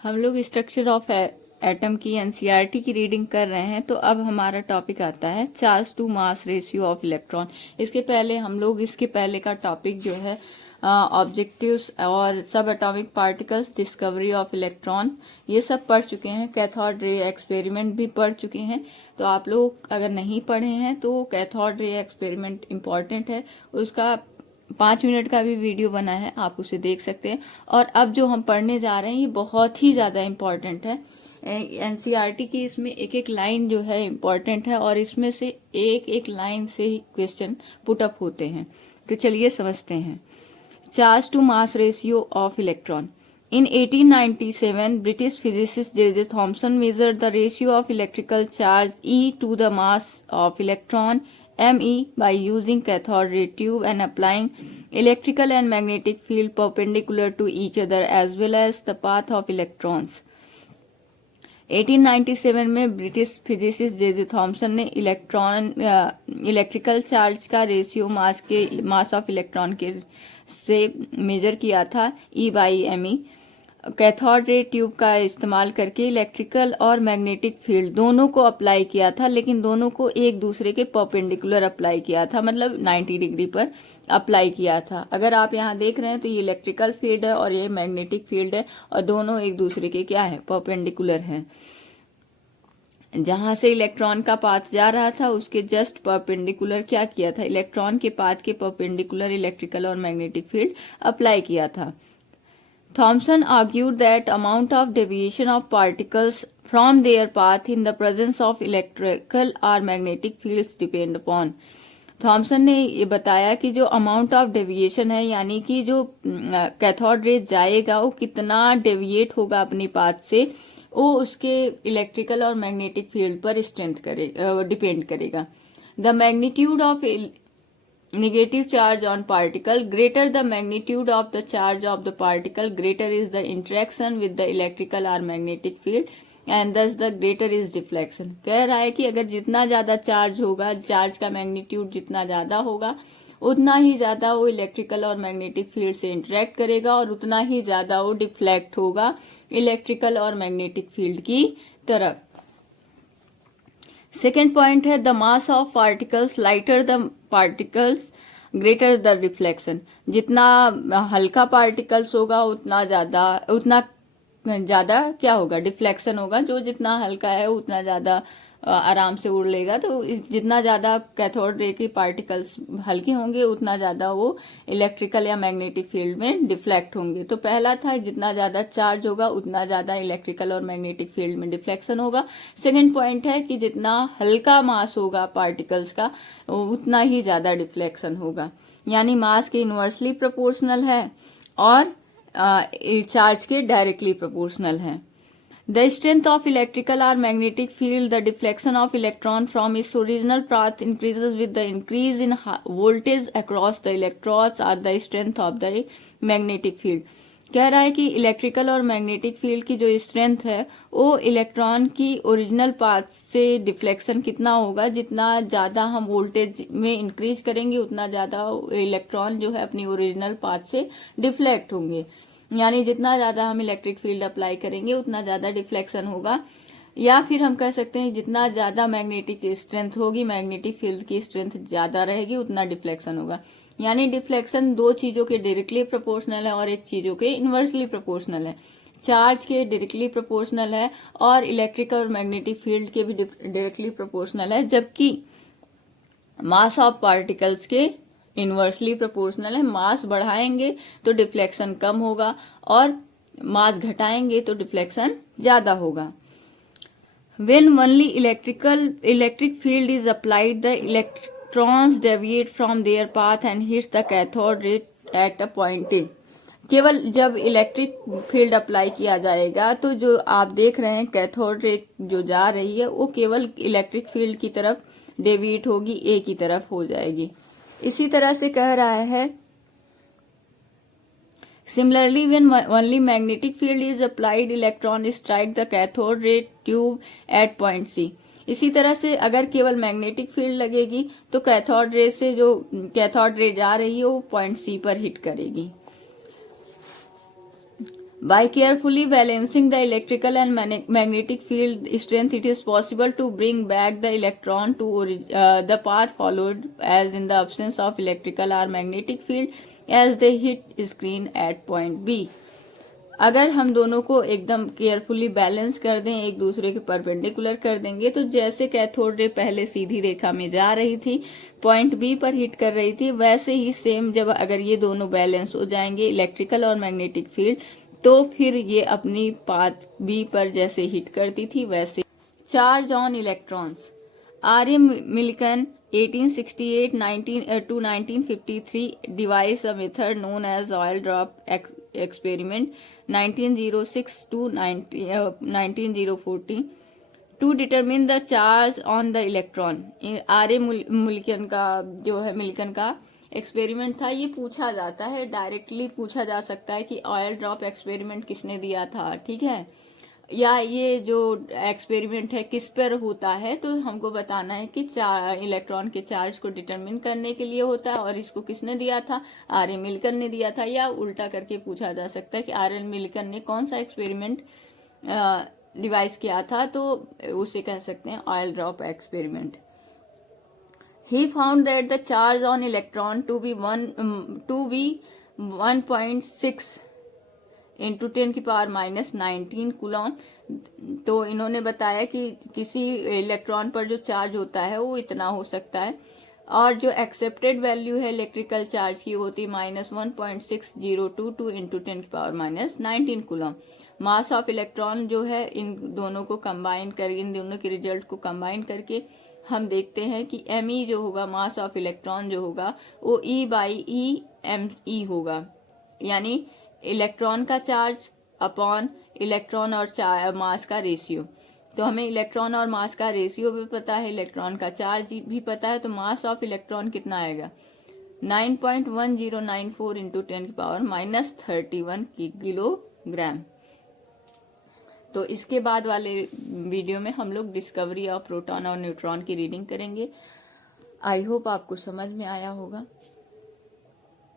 हम लोग structure of atom की एनसीईआरटी की रीडिंग कर रहे हैं। तो अब हमारा टॉपिक आता है charge to mass ratio of electron. इसके पहले हम लोग इसके पहले का टॉपिक जो है ऑब्जेक्टिव्स और सब atomic particles, discovery of electron, ये सब पढ़ चुके हैं। कैथोड रे एक्सपेरिमेंट भी पढ़ चुके हैं। तो आप लोग अगर नहीं पढ़े हैं तो कैथोड रे एक्सपेरिमेंट इम्पॉर्टेंट है, उसका 5 मिनट का भी वीडियो बना है, आप उसे देख सकते हैं। और अब जो हम पढ़ने जा रहे हैं ये बहुत ही ज़्यादा इम्पॉर्टेंट है। एनसीईआरटी की इसमें एक एक लाइन जो है इम्पॉर्टेंट है और इसमें से एक एक लाइन से ही क्वेश्चन पुट अप होते हैं। तो चलिए समझते हैं। Charge to mass ratio of electron. In 1897, British physicist J.J. Thomson measured the ratio of electrical charge E to the mass of electron ME by using cathode ray tube and applying electrical and magnetic field perpendicular to each other as well as the path of electrons. 1897 में British physicist J Thomson ने electrical charge का ratio mass of electron के से major किया था E/ME। Cathode ray tube का इस्तेमाल करके इलेक्ट्रिकल और मैग्नेटिक फील्ड दोनों को अप्लाई किया था, लेकिन दोनों को एक दूसरे के परपेंडिकुलर अप्लाई किया था, मतलब 90 डिग्री पर अप्लाई किया था। अगर आप यहाँ देख रहे हैं तो ये इलेक्ट्रिकल फील्ड है और ये मैग्नेटिक फील्ड है और दोनों एक दूसरे के क्या है, परपेंडिकुलर हैं। जहां से इलेक्ट्रॉन का पाथ जा रहा था उसके जस्ट परपेंडिकुलर क्या किया था, इलेक्ट्रॉन के पाथ के परपेंडिकुलर इलेक्ट्रिकल और मैग्नेटिक फील्ड अप्लाई किया था। Thomson argued that amount of deviation of particles from their path in the presence of electrical or magnetic fields depend upon। Thomson ने ये बताया कि जो अमाउंट ऑफ डेविएशन है, यानी कि जो कैथोड रे जाएगा वो कितना डेविएट होगा अपनी पाथ से, वो उसके इलेक्ट्रिकल और मैग्नेटिक फील्ड पर डिपेंड करेगा। The magnitude of negative charge on particle, greater the magnitude of the charge of the particle, greater is the interaction with the electrical or magnetic field and thus the greater is deflection। कह रहा है कि अगर जितना ज्यादा charge होगा, charge का magnitude जितना ज्यादा होगा, उतना ही ज्यादा वो इलेक्ट्रिकल और मैग्नेटिक फील्ड से इंटरेक्ट करेगा और उतना ही ज्यादा वो डिफ्लेक्ट होगा इलेक्ट्रिकल और मैग्नेटिक फील्ड की तरफ। सेकेंड पॉइंट है the mass of particles, lighter the particles greater the reflection. जितना हल्का पार्टिकल्स होगा उतना ज्यादा क्या होगा, डिफ्लेक्शन होगा। जो जितना हल्का है उतना ज्यादा आराम से उड़ लेगा। तो जितना ज्यादा कैथोड रे के पार्टिकल्स हल्के होंगे उतना ज्यादा वो इलेक्ट्रिकल या मैग्नेटिक फील्ड में डिफ्लेक्ट होंगे। तो पहला था जितना ज्यादा चार्ज होगा उतना ज्यादा इलेक्ट्रिकल और मैग्नेटिक फील्ड में डिफ्लेक्शन होगा। सेकेंड पॉइंट है कि जितना हल्का मास होगा पार्टिकल्स का उतना ही ज्यादा डिफ्लेक्शन होगा, यानी मास के इनवर्सली प्रोपोर्शनल है और चार्ज के डायरेक्टली प्रोपोर्शनल है। The strength of electrical or magnetic field, the deflection of electron from its original path increases with the increase in voltage across the electrodes or the strength of the magnetic field। कह रहा है कि electrical और magnetic field की जो strength है वो electron की ओरिजिनल पाथ से डिफ्लेक्शन कितना होगा, जितना ज़्यादा हम वोल्टेज में इंक्रीज करेंगे उतना ज़्यादा इलेक्ट्रॉन जो है अपनी ओरिजिनल पाथ से डिफ्लेक्ट होंगे। यानी जितना ज्यादा हम इलेक्ट्रिक फील्ड अप्लाई करेंगे उतना ज्यादा डिफ्लेक्शन होगा। या फिर हम कह सकते हैं जितना ज्यादा मैग्नेटिक स्ट्रेंथ होगी, मैग्नेटिक फील्ड की स्ट्रेंथ ज्यादा रहेगी, उतना डिफ्लेक्शन होगा। यानी डिफ्लेक्शन दो चीजों के डायरेक्टली प्रोपोर्शनल है और एक चीजों के इनवर्सली प्रोपोर्शनल है। चार्ज के डायरेक्टली प्रोपोर्शनल है और इलेक्ट्रिक और मैग्नेटिक फील्ड के भी डायरेक्टली प्रोपोर्शनल है, जबकि मास ऑफ पार्टिकल्स के इनवर्सली प्रोपोर्शनल है। मास बढ़ाएंगे तो डिफ्लेक्शन कम होगा और मास घटाएंगे तो डिफ्लेक्शन ज्यादा होगा। When only electric field is applied, the electrons deviate from their path and hits the cathode ray at a point A। केवल जब इलेक्ट्रिक फील्ड अप्लाई किया जाएगा तो जो आप देख रहे हैं कैथोड रे जो जा रही है वो केवल इलेक्ट्रिक फील्ड की तरफ डेविएट होगी, ए की तरफ हो जाएगी। इसी तरह से कह रहा है similarly when only magnetic field is applied electron strike the cathode ray tube at point C. इसी तरह से अगर केवल मैग्नेटिक फील्ड लगेगी तो कैथोड रे से जो कैथोड रे जा रही है वो पॉइंट सी पर हिट करेगी। By carefully balancing the electrical and magnetic field strength, it is possible to bring back the electron to the path followed, as in the absence of electrical or magnetic field as they hit screen at point B. अगर हम दोनों को एकदम carefully balance कर दें, एक दूसरे के परपेंडिकुलर कर देंगे, तो जैसे कैथोड रे पहले सीधी रेखा में जा रही थी, पॉइंट बी पर हिट कर रही थी, वैसे ही सेम जब अगर ये दोनों बैलेंस हो जाएंगे, इलेक्ट्रिकल और मैग्नेटिक फील्ड, तो फिर ये अपनी पाथ बी पर जैसे हिट करती थी वैसे। Charge on electrons. R A Millikan 1868 to 1953 devised a method known as oil drop experiment 1906 to 1914 to determine the charge on the electron. R A Millikan का जो है मिल्कन का एक्सपेरिमेंट था, ये पूछा जाता है, डायरेक्टली पूछा जा सकता है कि ऑयल ड्रॉप एक्सपेरिमेंट किसने दिया था, ठीक है, या ये जो एक्सपेरिमेंट है किस पर होता है, तो हमको बताना है कि इलेक्ट्रॉन के चार्ज को डिटरमिन करने के लिए होता है, और इसको किसने दिया था, आर ए मिल्कन ने दिया था। या उल्टा करके पूछा जा सकता है कि आर ए मिल्कन ने कौन सा एक्सपेरिमेंट डिवाइस किया था, तो उसे कह सकते हैं oil drop experiment. He found that the charge on electron to be 1.6 into 10 की पावर माइनस 19 कूलॉम। तो इन्होंने बताया कि किसी इलेक्ट्रॉन पर जो चार्ज होता है वो इतना हो सकता है, और जो एक्सेप्टेड वैल्यू है इलेक्ट्रिकल चार्ज की होती -1.6022 इंटू 10 की power minus 19 Coulomb. Mass of electron जो है, इन दोनों को कंबाइन कर, इन दोनों के रिजल्ट को कंबाइन करके हम देखते हैं कि me जो होगा, मास ऑफ इलेक्ट्रॉन जो होगा, वो E/E होगा, यानी इलेक्ट्रॉन का चार्ज अपॉन इलेक्ट्रॉन और मास का रेशियो। तो हमें इलेक्ट्रॉन और मास का रेशियो भी पता है, इलेक्ट्रॉन का चार्ज भी पता है, तो मास ऑफ इलेक्ट्रॉन कितना आएगा 9.1094 इंटू 10 की पावर माइनस 31 किलोग्राम। तो इसके बाद वाले वीडियो में हम लोग डिस्कवरी ऑफ प्रोटॉन और न्यूट्रॉन की रीडिंग करेंगे। आई होप आपको समझ में आया होगा।